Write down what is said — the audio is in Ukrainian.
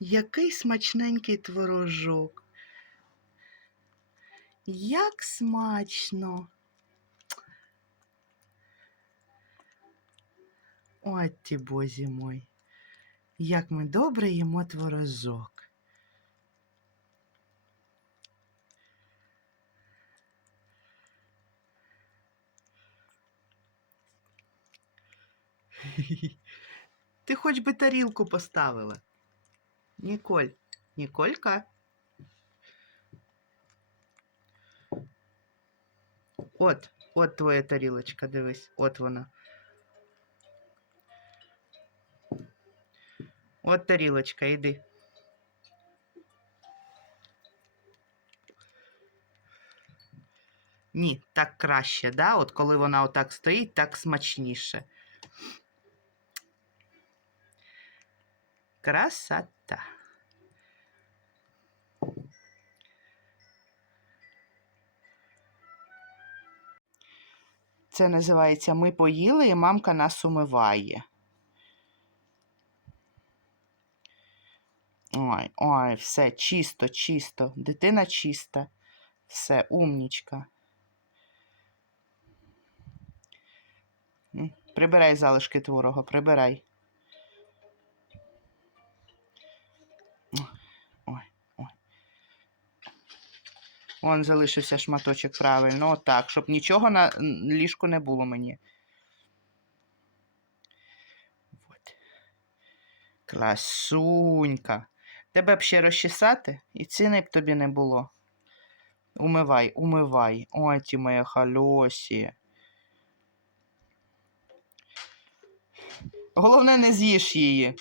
Який смачненький творожок. Як смачно. Ой, ти бозі мой. Як ми добре їмо творожок. Ти хоч би тарілку поставила. Ніколь, Ніколька. От, от твоя тарілочка, дивись, от вона. От тарілочка, іди. Ні, так краще, да? От коли вона отак стоїть, так смачніше. Красота. Це називається Ми поїли і мамка нас умиває. Ой, ой, все чисто, чисто. Дитина чиста. Все, умнічка. Прибирай залишки творога, прибирай. Вон залишився шматочок правильно, отак, щоб нічого на ліжку не було мені. От. Красунька. Тебе б ще розчесати, і ціни б тобі не було. Умивай, умивай. Ой, ті моя халосі. Головне, не з'їж її.